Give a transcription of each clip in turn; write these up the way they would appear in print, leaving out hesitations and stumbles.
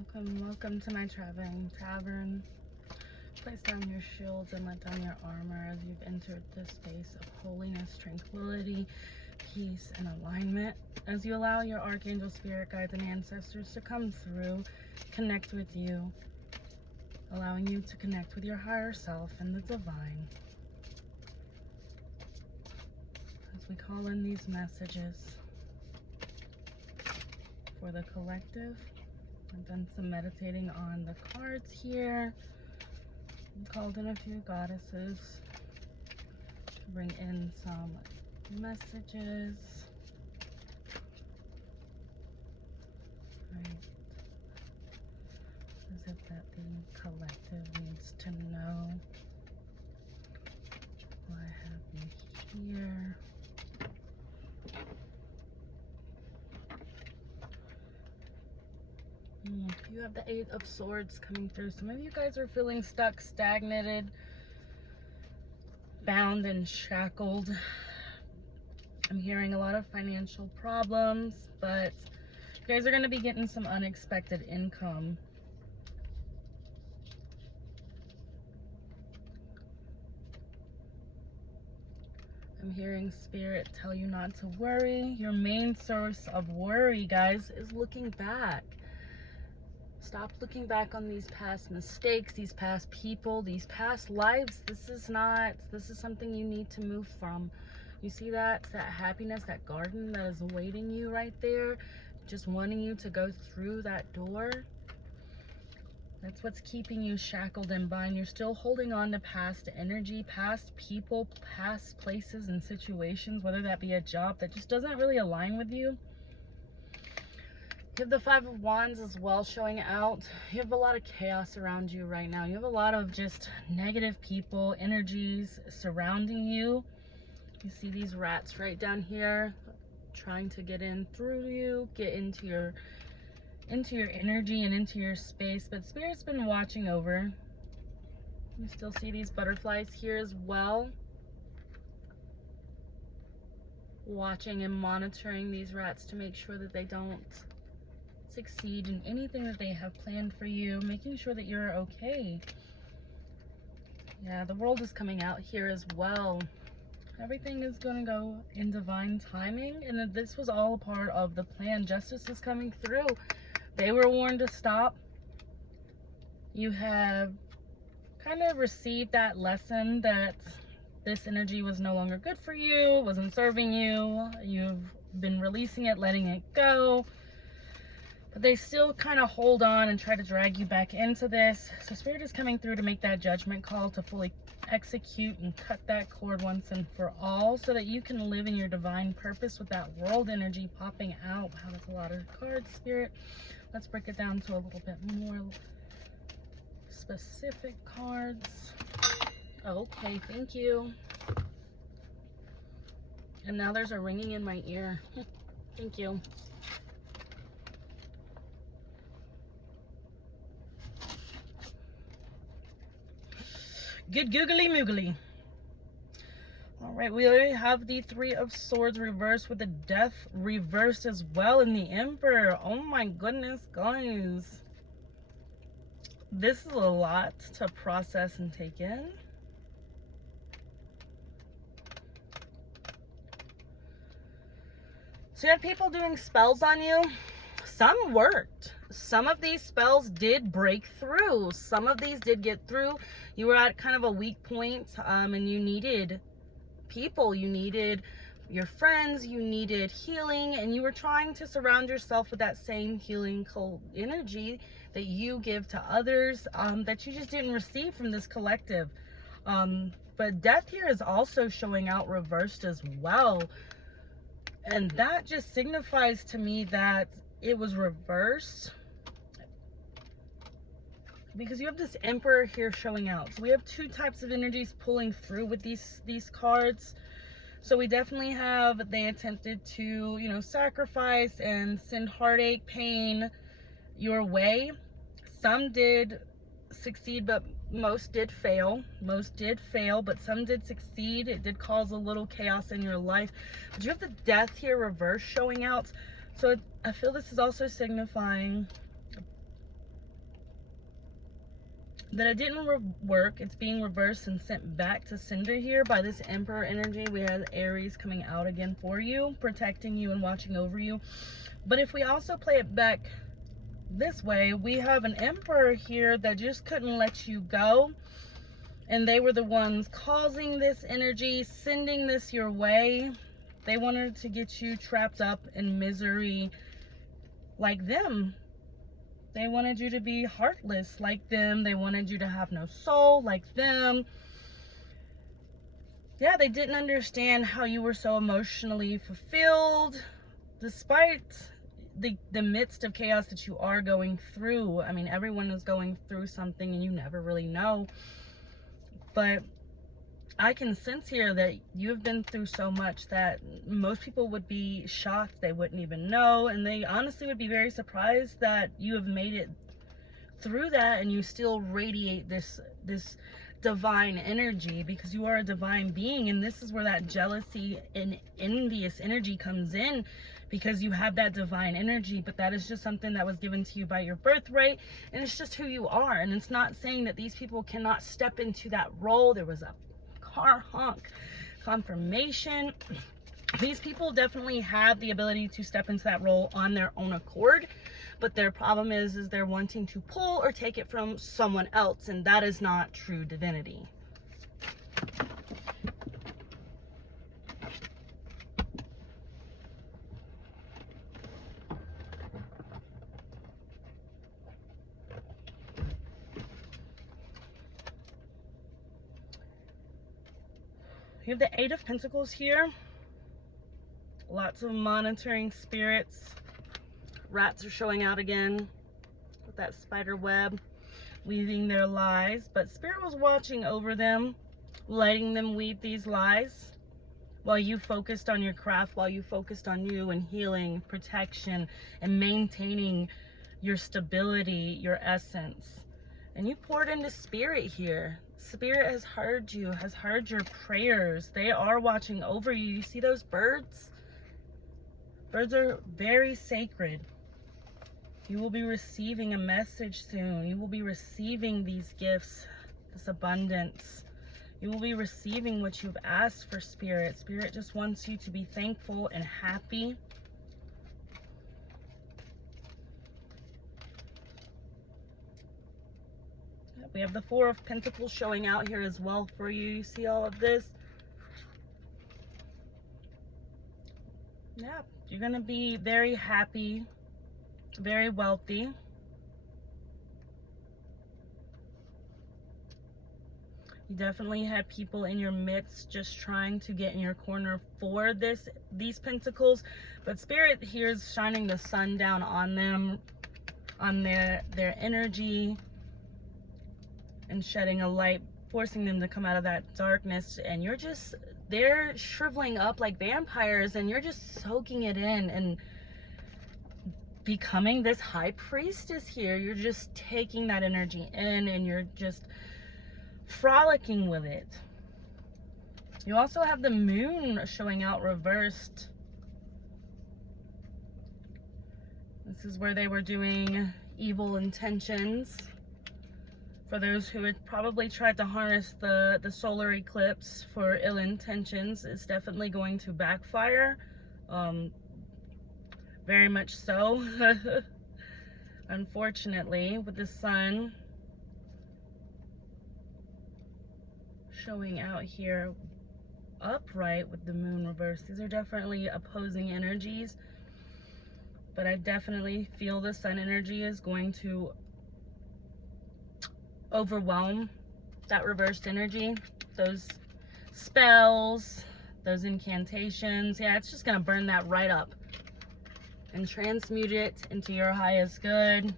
Welcome, welcome to my traveling tavern. Place down your shields and let down your armor as you've entered this space of holiness, tranquility, peace, and alignment. As you allow your archangel, spirit guides, and ancestors to come through, connect with you, allowing you to connect with your higher self and the divine. As we call in these messages for the collective. I've done some meditating on the cards here. Called in a few goddesses to bring in some messages. Right. Is it that the collective needs to know? Well, I have you here. You have the Eight of Swords coming through. Some of you guys are feeling stuck, stagnated, bound and shackled. I'm hearing a lot of financial problems, but you guys are going to be getting some unexpected income. I'm hearing Spirit tell you not to worry. Your main source of worry, guys, is looking back. Stop looking back on these past mistakes, these past people, these past lives. This is something you need to move from. You see that happiness, that garden that is awaiting you right there, just wanting you to go through that door. That's what's keeping you shackled and bound. You're still holding on to past energy, past people, past places and situations, whether that be a job that just doesn't really align with you. You have the Five of Wands as well showing out. You have a lot of chaos around you right now. You have a lot of just negative people, energies surrounding you. You see these rats right down here trying to get in through you, get into your energy and into your space. But Spirit's been watching over. You still see these butterflies here as well. Watching and monitoring these rats to make sure that they don't succeed in anything that they have planned for you, making sure that you're okay. Yeah, the world is coming out here as well. Everything is going to go in divine timing, and that this was all a part of the plan. Justice is coming through. They were warned to stop. You have kind of received that lesson that this energy was no longer good for you, wasn't serving you. You've been releasing it, letting it go. But they still kind of hold on and try to drag you back into this. So Spirit is coming through to make that judgment call, to fully execute and cut that cord once and for all, so that you can live in your divine purpose with that world energy popping out. Wow, that's a lot of cards, Spirit. Let's break it down to a little bit more specific cards. Okay, thank you. And now there's a ringing in my ear. Thank you. Good googly moogly. All right, we already have the Three of Swords reversed with the Death reversed as well in the Emperor. Oh my goodness, guys. This is a lot to process and take in. So you had people doing spells on you. Some worked. Some of these spells did break through. Some of these did get through. You were at kind of a weak point, and you needed people. You needed your friends. You needed healing, and you were trying to surround yourself with that same healing energy that you give to others, that you just didn't receive from this collective. But death here is also showing out reversed as well. And that just signifies to me that it was reversed, because you have this Emperor here showing out. So we have two types of energies pulling through with these cards. So we definitely have, they attempted to, you know, sacrifice and send heartache, pain your way. Some did succeed, but most did fail. Most did fail, but some did succeed. It did cause a little chaos in your life. But you have the Death here reverse showing out. So I feel this is also signifying that it didn't work. It's being reversed and sent back to sender here by this Emperor energy. We have Aries coming out again for you, protecting you and watching over you. But if we also play it back this way, we have an Emperor here that just couldn't let you go. And they were the ones causing this energy, sending this your way. They wanted to get you trapped up in misery like them. They wanted you to be heartless like them. They wanted you to have no soul like them. Yeah, they didn't understand how you were so emotionally fulfilled despite the midst of chaos that you are going through. I mean, everyone is going through something and you never really know. But I can sense here that you've been through so much that most people would be shocked. They wouldn't even know. And they honestly would be very surprised that you have made it through that and you still radiate this divine energy, because you are a divine being. And this is where that jealousy and envious energy comes in, because you have that divine energy, but that is just something that was given to you by your birthright, and it's just who you are. And it's not saying that these people cannot step into that role. There was a car honk confirmation. These people definitely have the ability to step into that role on their own accord, but their problem is they're wanting to pull or take it from someone else, and that is not true divinity. You have the Eight of Pentacles here. Lots of monitoring spirits. Rats are showing out again with that spider web, weaving their lies. But Spirit was watching over them, letting them weave these lies while you focused on your craft, while you focused on you and healing, protection, and maintaining your stability, your essence. And you poured into Spirit here. Spirit has heard you, has heard your prayers. They are watching over you. You see those birds? Birds are very sacred. You will be receiving a message soon. You will be receiving these gifts, this abundance. You will be receiving what you've asked for, Spirit. Spirit just wants you to be thankful and happy. We have the Four of Pentacles showing out here as well for you. You see all of this? Yeah, you're going to be very happy, very wealthy. You definitely had people in your midst just trying to get in your corner for these pentacles. But Spirit here is shining the sun down on them, on their energy, and shedding a light, forcing them to come out of that darkness. And they're shriveling up like vampires, and you're just soaking it in and becoming this high priestess here. You're just taking that energy in and you're just frolicking with it. You also have the moon showing out reversed. This is where they were doing evil intentions. For those who had probably tried to harness the solar eclipse for ill intentions, it's definitely going to backfire. Very much so. Unfortunately, with the sun showing out here upright with the moon reversed. These are definitely opposing energies. But I definitely feel the sun energy is going to overwhelm that reversed energy, those spells, those incantations. Yeah, it's just gonna burn that right up and transmute it into your highest good.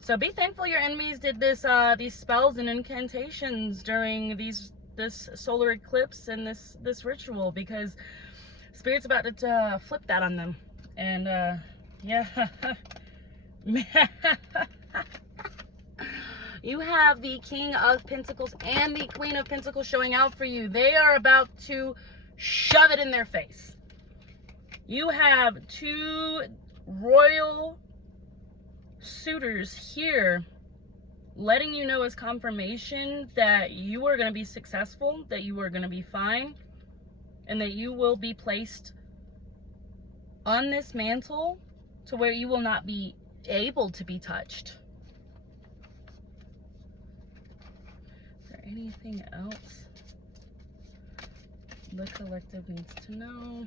So be thankful your enemies did these spells and incantations during this solar eclipse and this ritual, because Spirit's about to flip that on them. And yeah. You have the King of Pentacles and the Queen of Pentacles showing out for you. They are about to shove it in their face. You have two royal suitors here letting you know as confirmation that you are going to be successful, that you are going to be fine, and that you will be placed on this mantle to where you will not be able to be touched. Is there anything else the collective needs to know?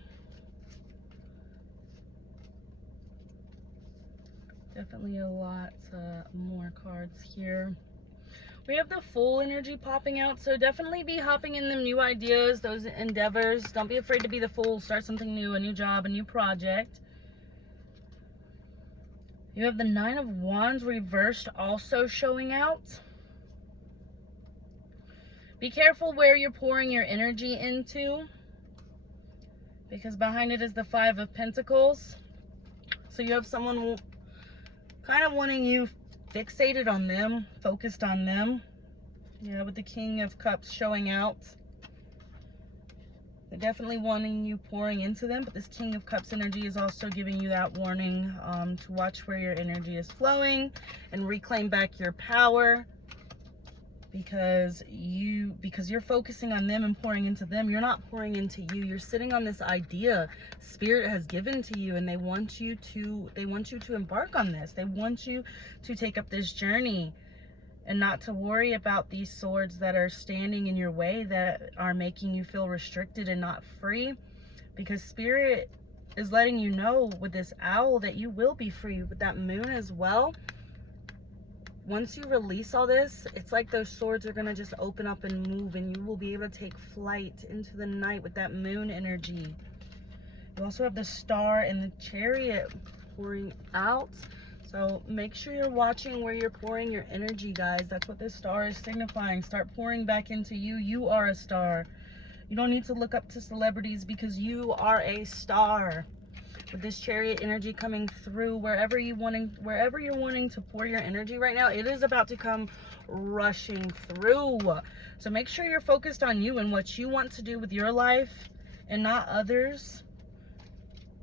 Definitely a lot more cards here. We have the Fool energy popping out, so definitely be hopping in them new ideas, those endeavors. Don't be afraid to be the Fool. Start something new, a new job, a new project. You have the Nine of Wands reversed also showing out. Be careful where you're pouring your energy into, because behind it is the Five of Pentacles. So you have someone kind of wanting you fixated on them, focused on them. Yeah, with the King of Cups showing out. They're definitely wanting you pouring into them, but this King of Cups energy is also giving you that warning to watch where your energy is flowing and reclaim back your power, because you're focusing on them and pouring into them. You're not pouring into you. You're sitting on this idea Spirit has given to you, and they want you to embark on this. They want you to take up this journey and not to worry about these swords that are standing in your way, that are making you feel restricted and not free, because Spirit is letting you know with this owl that you will be free. With that moon as well, once you release all this, it's like those swords are going to just open up and move, and you will be able to take flight into the night with that moon energy. You also have the Star and the Chariot pouring out. So make sure you're watching where you're pouring your energy, guys. That's what this star is signifying. Start pouring back into you. You are a star. You don't need to look up to celebrities, because you are a star. With this Chariot energy coming through, wherever you're wanting to pour your energy right now, it is about to come rushing through. So make sure you're focused on you and what you want to do with your life and not others.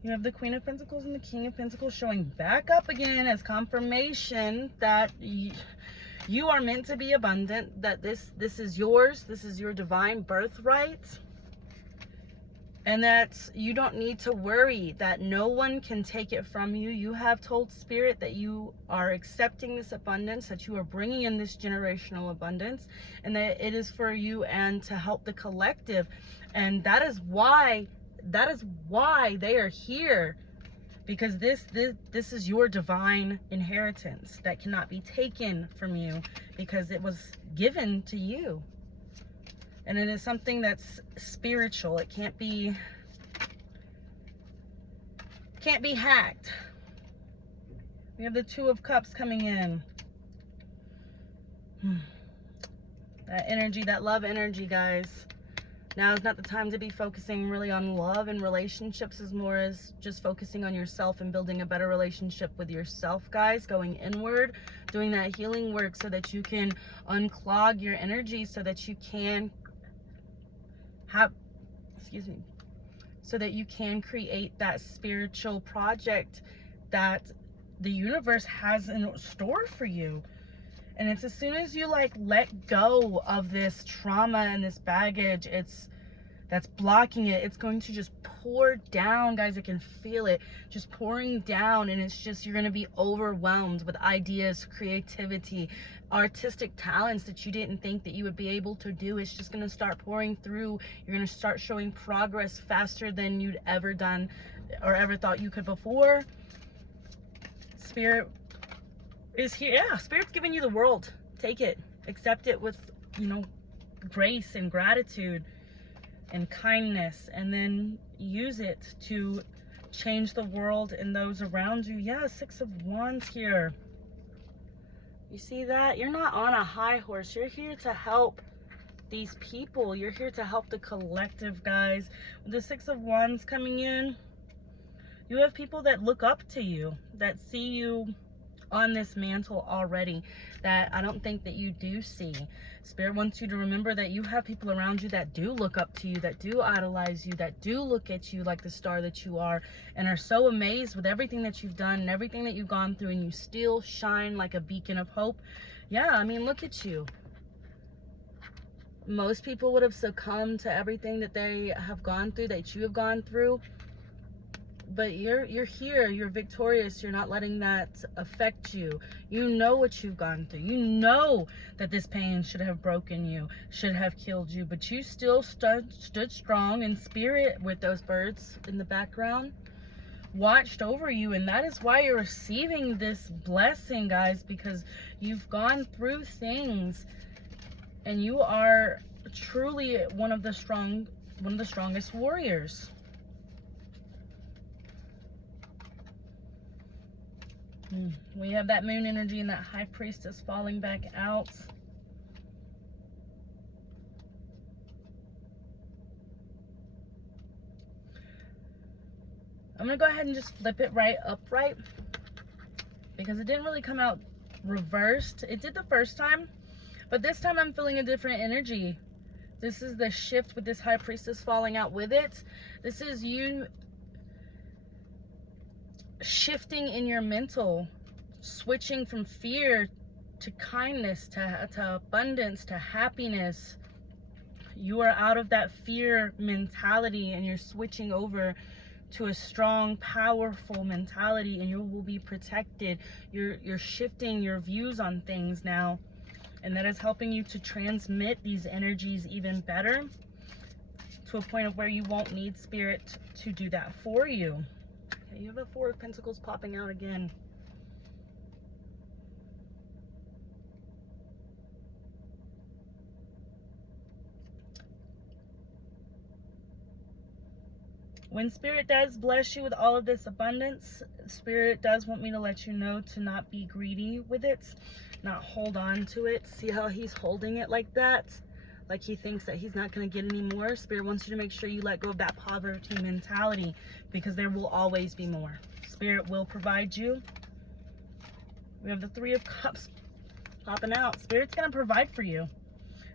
You have the Queen of Pentacles and the King of Pentacles showing back up again as confirmation that you are meant to be abundant, that this is yours, this is your divine birthright. And that you don't need to worry that no one can take it from you. You have told Spirit that you are accepting this abundance, that you are bringing in this generational abundance, and that it is for you and to help the collective. And that is why they are here, because this is your divine inheritance that cannot be taken from you, because it was given to you. And it is something that's spiritual. It can't be hacked. We have the Two of Cups coming in. That energy, that love energy, guys. Now is not the time to be focusing really on love and relationships, as more as just focusing on yourself and building a better relationship with yourself, guys. Going inward, doing that healing work so that you can unclog your energy, so that you can so that you can create that spiritual project that the universe has in store for you. And it's as soon as you let go of this trauma and this baggage that's blocking it, it's going to just pour down, guys. I can feel it just pouring down, and it's just, you're going to be overwhelmed with ideas, creativity, artistic talents that you didn't think that you would be able to do. It's just going to start pouring through. You're going to start showing progress faster than you'd ever done or ever thought you could before. Spirit is here. Yeah, Spirit's giving you the world. Take it, accept it with, grace and gratitude and kindness, and then use it to change the world and those around you. Yeah, Six of Wands here. You see that? You're not on a high horse. You're here to help these people. You're here to help the collective, guys. With the Six of Wands coming in, you have people that look up to you, that see you on this mantle already that I don't think that you do see. Spirit wants you to remember that you have people around you that do look up to you, that do idolize you, that do look at you like the star that you are, and are so amazed with everything that you've done and everything that you've gone through, and you still shine like a beacon of hope. Yeah, I mean, look at you. Most people would have succumbed to everything that they have gone through, that you have gone through. But you're here, you're victorious, you're not letting that affect you. You know what you've gone through. You know that this pain should have broken you, should have killed you, but you still stood strong in spirit with those birds in the background, watched over you, and that is why you're receiving this blessing, guys, because you've gone through things, and you are truly one of the strongest warriors. We have that moon energy and that high priestess falling back out. I'm going to go ahead and just flip it right upright because it didn't really come out reversed. It did the first time, but this time I'm feeling a different energy. This is the shift with this high priestess falling out with it. This is you shifting in your mental, switching from fear to kindness, to abundance, to happiness. You are out of that fear mentality and you're switching over to a strong, powerful mentality, and you will be protected. You're shifting your views on things now, and that is helping you to transmit these energies even better to a point of where you won't need spirit to do that for you. Okay, you have a Four of Pentacles popping out again. When Spirit does bless you with all of this abundance, Spirit does want me to let you know to not be greedy with it, not hold on to it. See how he's holding it like that? Like he thinks that he's not going to get any more. Spirit wants you to make sure you let go of that poverty mentality, because there will always be more. Spirit will provide you. We have the Three of Cups popping out. Spirit's going to provide for you.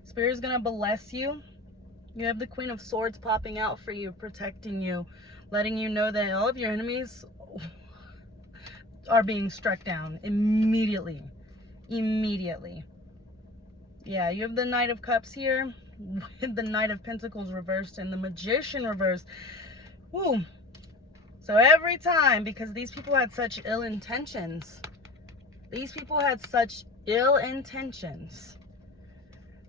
Spirit's going to bless you. You have the Queen of Swords popping out for you, protecting you, letting you know that all of your enemies are being struck down immediately. Immediately. Yeah, you have the Knight of Cups here, with the Knight of Pentacles reversed and the Magician reversed. Woo. So every time, because these people had such ill intentions,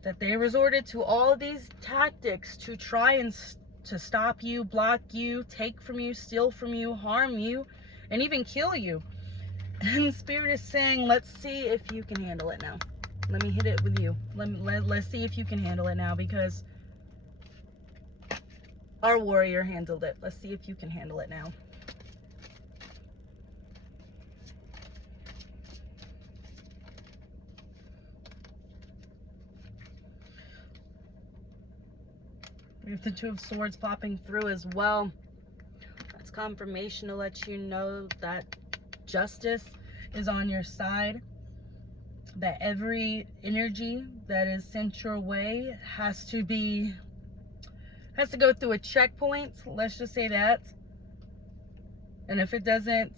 that they resorted to all of these tactics to try and to stop you, block you, take from you, steal from you, harm you, and even kill you. And Spirit is saying, let's see if you can handle it now. Let me hit it with you. Let's see if you can handle it now, because our warrior handled it. Let's see if you can handle it now. We have the Two of Swords popping through as well. That's confirmation to let you know that justice is on your side. That every energy that is sent your way has to go through a checkpoint. Let's just say that. And if it doesn't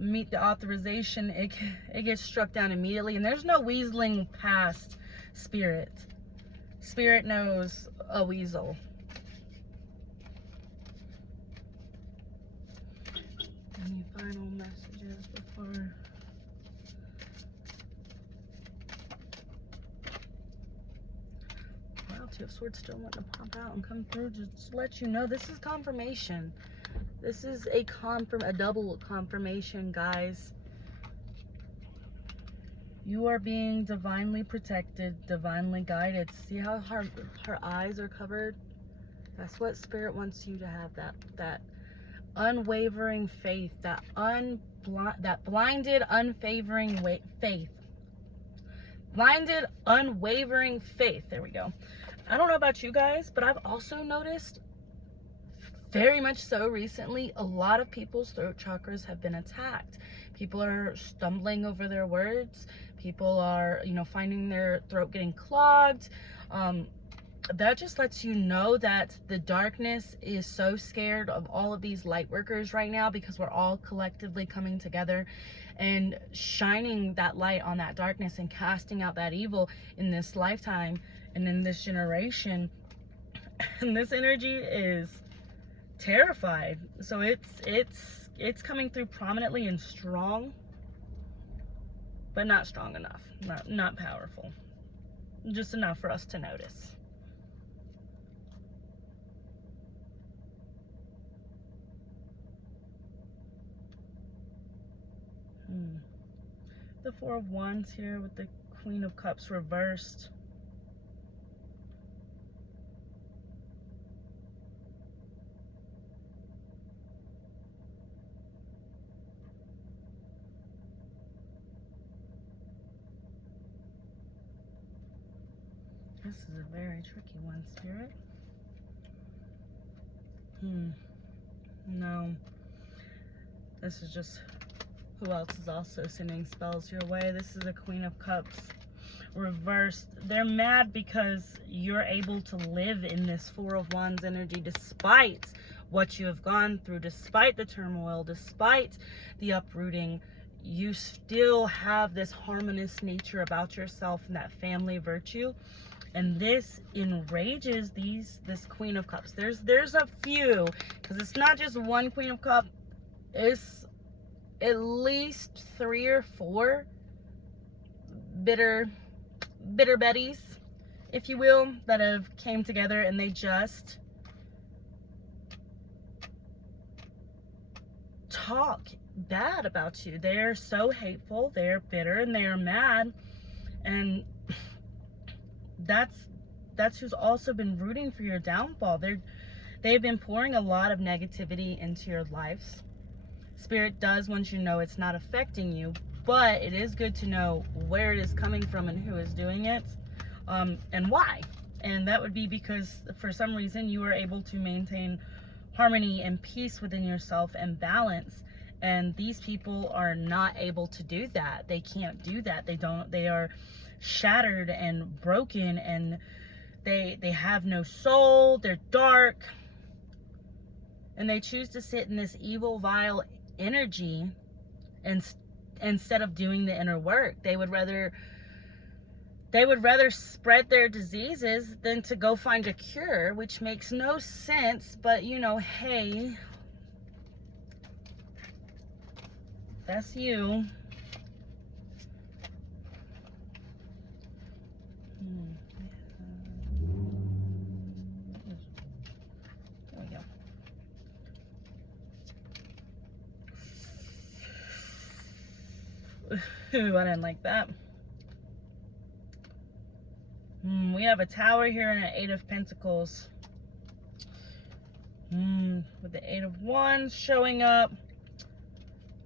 meet the authorization, it gets struck down immediately. And there's no weaseling past Spirit. Spirit knows a weasel. Any final messages before? Wow, Two of Swords still wanting to pop out and come through. Just to let you know, this is confirmation. This is a double confirmation, guys. You are being divinely protected, divinely guided. See how her eyes are covered? That's what Spirit wants you to have, that unwavering faith, that blinded, unfavoring faith. Blinded, unwavering faith. There we go. I don't know about you guys, but I've also noticed very much so recently, a lot of people's throat chakras have been attacked. People are stumbling over their words. People are, you know, finding their throat getting clogged. That just lets you know that the darkness is so scared of all of these light workers right now, because we're all collectively coming together and shining that light on that darkness and casting out that evil in this lifetime and in this generation. And this energy is terrified. So it's coming through prominently and strong, but not strong enough, not powerful, just enough for us to notice. The Four of Wands here with the Queen of Cups reversed. This is a very tricky one, Spirit. No. This is just who else is also sending spells your way. This is a Queen of Cups reversed. They're mad because you're able to live in this Four of Wands energy despite what you have gone through, despite the turmoil, despite the uprooting. You still have this harmonious nature about yourself and that family virtue. And this enrages this Queen of Cups. There's a few, because it's not just one Queen of Cups. It's at least 3 or 4 bitter betties, if you will, that have came together, and they just talk bad about you. They're so hateful, they're bitter, and they are mad. And that's who's also been rooting for your downfall. They've been pouring a lot of negativity into your lives. Spirit does want you to know it's not affecting you, but it is good to know where it is coming from and who is doing it, and why. And that would be because for some reason you are able to maintain harmony and peace within yourself and balance. And these people are not able to do that. They can't do that. They are shattered and broken, and they have no soul. They're dark, and they choose to sit in this evil, vile energy, and instead of doing the inner work, they would rather spread their diseases than to go find a cure, which makes no sense. But you know, hey, that's you. Ooh, I didn't like that. We have a Tower here and an 8 of Pentacles. With the 8 of Wands showing up.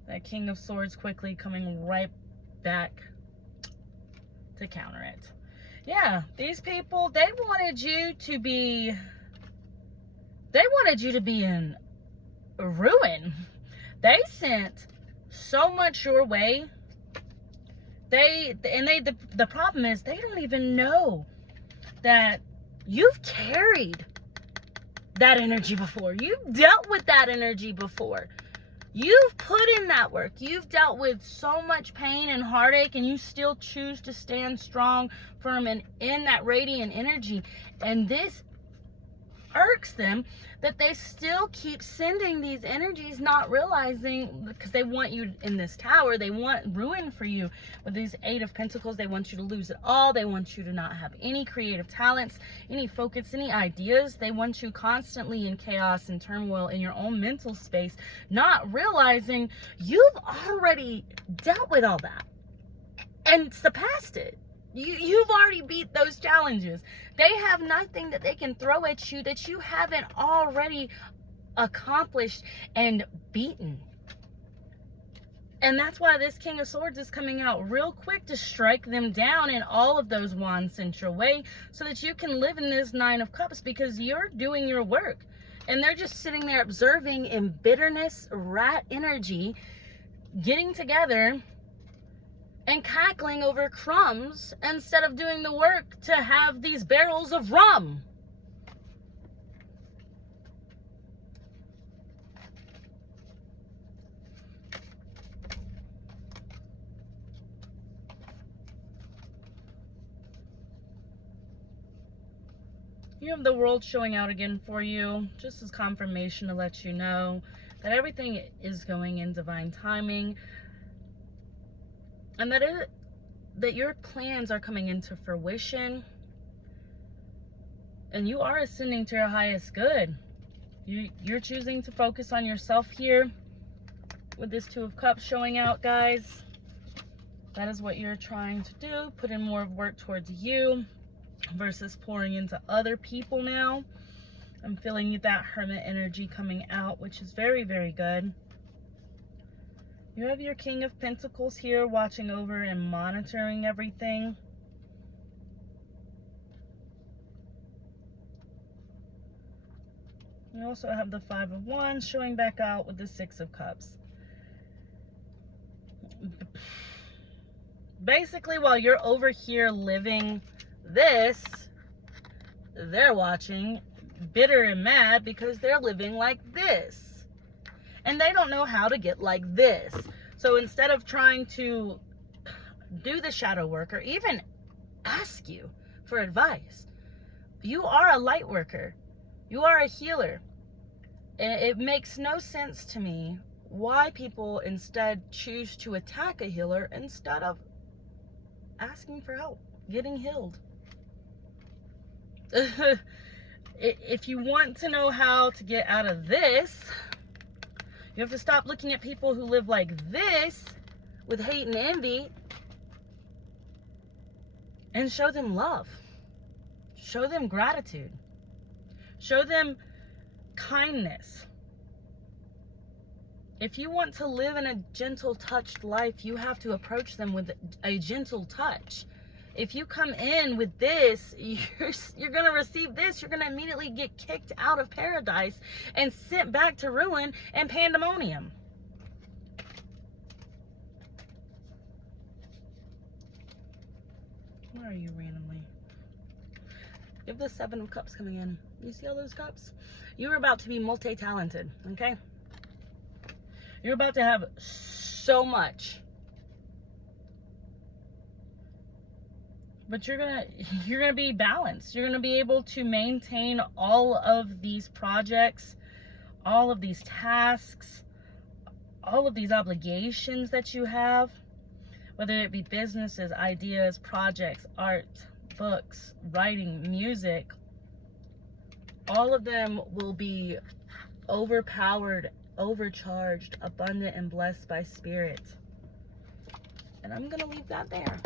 That King of Swords quickly coming right back to counter it. Yeah, these people, they wanted you to be in ruin. They sent so much your way. The problem is they don't even know that you've carried that energy before. You've dealt with that energy before. You've put in that work. You've dealt with so much pain and heartache, and you still choose to stand strong, firm, and in that radiant energy. And this irks them that they still keep sending these energies, not realizing, because they want you in this tower. They want ruin for you. With these 8 of Pentacles, they want you to lose it all. They want you to not have any creative talents, any focus, any ideas. They want you constantly in chaos and turmoil in your own mental space, not realizing you've already dealt with all that and surpassed it. You've already beat those challenges. They have nothing that they can throw at you that you haven't already accomplished and beaten. And that's why this King of Swords is coming out real quick to strike them down, and all of those wands sent your way so that you can live in this 9 of Cups, because you're doing your work. And they're just sitting there observing in bitterness, rat energy, getting together and cackling over crumbs instead of doing the work to have these barrels of rum. You have the world showing out again for you, just as confirmation to let you know that everything is going in divine timing, and that your plans are coming into fruition, and you are ascending to your highest good. You're choosing to focus on yourself here with this Two of Cups showing out, guys. That is what you're trying to do. Put in more work towards you versus pouring into other people now. I'm feeling that Hermit energy coming out, which is very, very good. You have your King of Pentacles here watching over and monitoring everything. You also have the Five of Wands showing back out with the Six of Cups. Basically, while you're over here living this, they're watching, bitter and mad because they're living like this. And they don't know how to get like this. So instead of trying to do the shadow work or even ask you for advice, you are a light worker. You are a healer. And it makes no sense to me why people instead choose to attack a healer instead of asking for help, getting healed. If you want to know how to get out of this, you have to stop looking at people who live like this with hate and envy and show them love. Show them gratitude. Show them kindness. If you want to live in a gentle touched life, you have to approach them with a gentle touch. If you come in with this, you're going to receive this. You're going to immediately get kicked out of paradise and sent back to ruin and pandemonium. Where are you randomly? You have the Seven of Cups coming in. You see all those cups? You're about to be multi-talented, okay? You're about to have so much. But you're gonna be balanced. You're gonna be able to maintain all of these projects, all of these tasks, all of these obligations that you have, whether it be businesses, ideas, projects, art, books, writing, music. All of them will be overpowered, overcharged, abundant, and blessed by spirit. And I'm gonna leave that there.